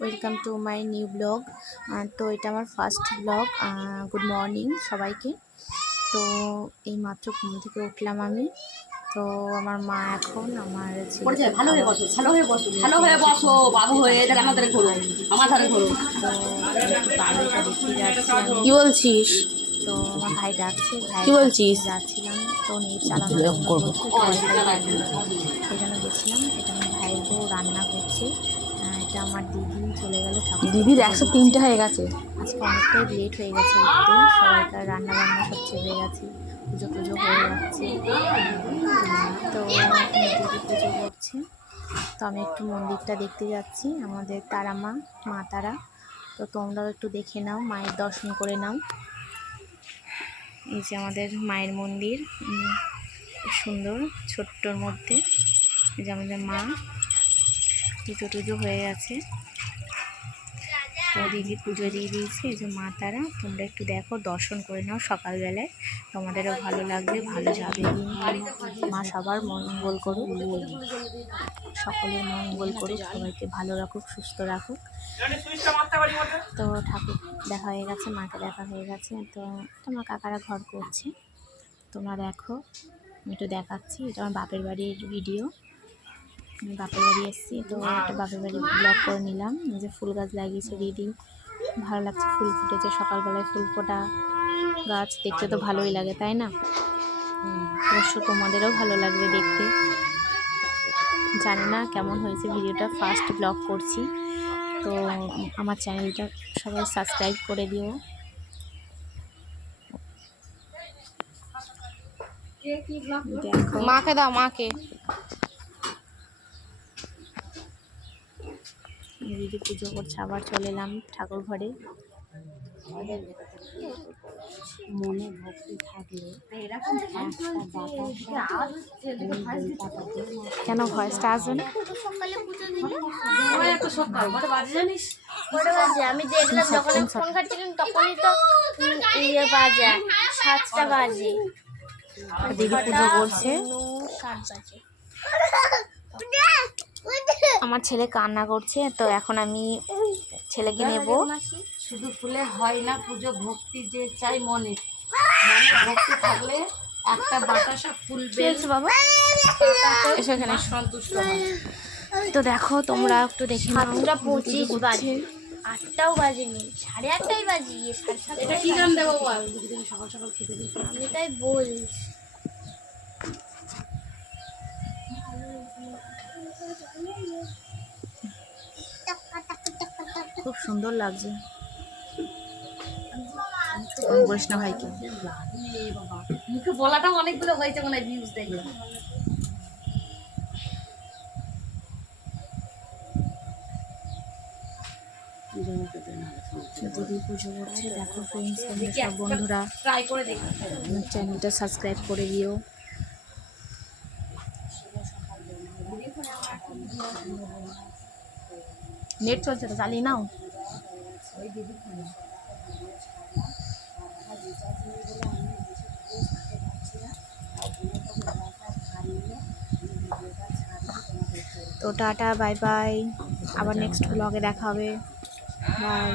Welcome to my new blog. তো এটা আমার ফার্স্ট ব্লগ। গুড মর্নিং সবাইকে। তো এই মাত্র ঘুম থেকে উঠলাম আমি। তো আমার মা এখন আমার কি বলছিস? তো আমার ভাই ডাকছে, ভাই কি বলছিস? যাচ্ছিলাম তো নেট চালানোর জন্য বলছে, সেই জন্য গেছিলাম। এটা আমার ভাইয়ের বউ রান্না করছে। এটা আমার দিদি চলে গেল ঠাকুর। দিদির 103টা হয়ে গেছে। আজকে অনেকটাই লেট হয়ে গেছে উঠতে, সবাইকার রান্না বান্না সব চেপে গেছে, পুজো টুজো হয়ে যাচ্ছে। তো দিদি পুজো করছে, তো আমি একটু মন্দিরটা দেখতে যাচ্ছি, আমাদের তারা মা তারা। তো তোমরাও একটু দেখে নাও, মায়ের দর্শন করে নাও। এই যে আমাদের মায়ের মন্দির, সুন্দর ছোট্টর মধ্যে। এই যে আমাদের মা, পুজো টুজো হয়ে গেছে। তো দিদি পুজো দিয়ে দিয়েছে। এই যে মা তারা, তোমরা একটু দেখো, দর্শন করে নাও সকালবেলায়, তোমাদেরও ভালো লাগবে, ভালো যাবে দিন। মা সবার মঙ্গল করুক, সকলের মঙ্গল করুক, সবাইকে ভালো রাখুক, সুস্থ রাখুক। তো ঠাকুর দেখা হয়ে গেছে, মাকে দেখা হয়ে গেছে। তো তোমার কাকারা ঘর করছে, তোমরা দেখো, আমি একটু দেখাচ্ছি। এটা আমার বাপের বাড়ির ভিডিও, আমি বাপের বাড়ি এসেছি, তো একটা বাপের বাড়ি ব্লগ করে নিলাম। যে ফুল গাছ লাগিয়েছে দিদি, ভালো লাগছে, ফুল ফুটেছে সকালবেলায়, ফুল ফোটা গাছ দেখতে তো ভালোই লাগে, তাই না? অবশ্য তোমাদেরও ভালো লাগবে দেখতে। জানি না কেমন হয়েছে ভিডিওটা, ফার্স্ট ব্লগ করছি। তো আমার চ্যানেলটা সবাই সাবস্ক্রাইব করে দিও। দেখো, মাকে দাও, মাকে। দিদি পুজো করছে, আবার চলে এলাম ঠাকুর ঘরে। মনে ভক্তি থাকলে কেন ভয়েসটা আসবে না? আমি দেখলাম যখন ফোন কাটছিলাম তখনই তো ইয়ে বাজে, 7টা বাজে। দিদি পুজো করছে, আমার ছেলে কান্না করছে, তো এখন আমি ছেলেকে নেব। শুধু ফুলে হয় না পুজো, ভক্তি যে চাই মনে, ভক্তি থাকলে একটা বাতাসা ফুল বেলছে বাবা, এসো এখানে, সন্তুষ্ট হয়। তো দেখো তোমরা একটু দেখে নাও। 7:25 বাজে, 8টাও বাজেনি, 8:30টাই বাজিয়ে, 7:30। এটা কি গান দেবো বল, সকাল সকাল খেতে দিই। আমি তাই বলছি। খুব সুন্দর লাগছে। বলিস না ভাইকে, মুখে বলাটা অনেকগুলো হয়েছে মনে হয়, ভিউজ দেখলাম। দিদি পুজো করছে, দেখো ফ্রেন্ডস, তোমরা সব বন্ধুরা ট্রাই করে দেখি। আমার চ্যানেলটা সাবস্ক্রাইব করে দিও। নেট চলছে তো, চালিয়ে নাও। তো টাটা, বাই বাই, আবার নেক্সট ব্লগে দেখা হবে, বাই।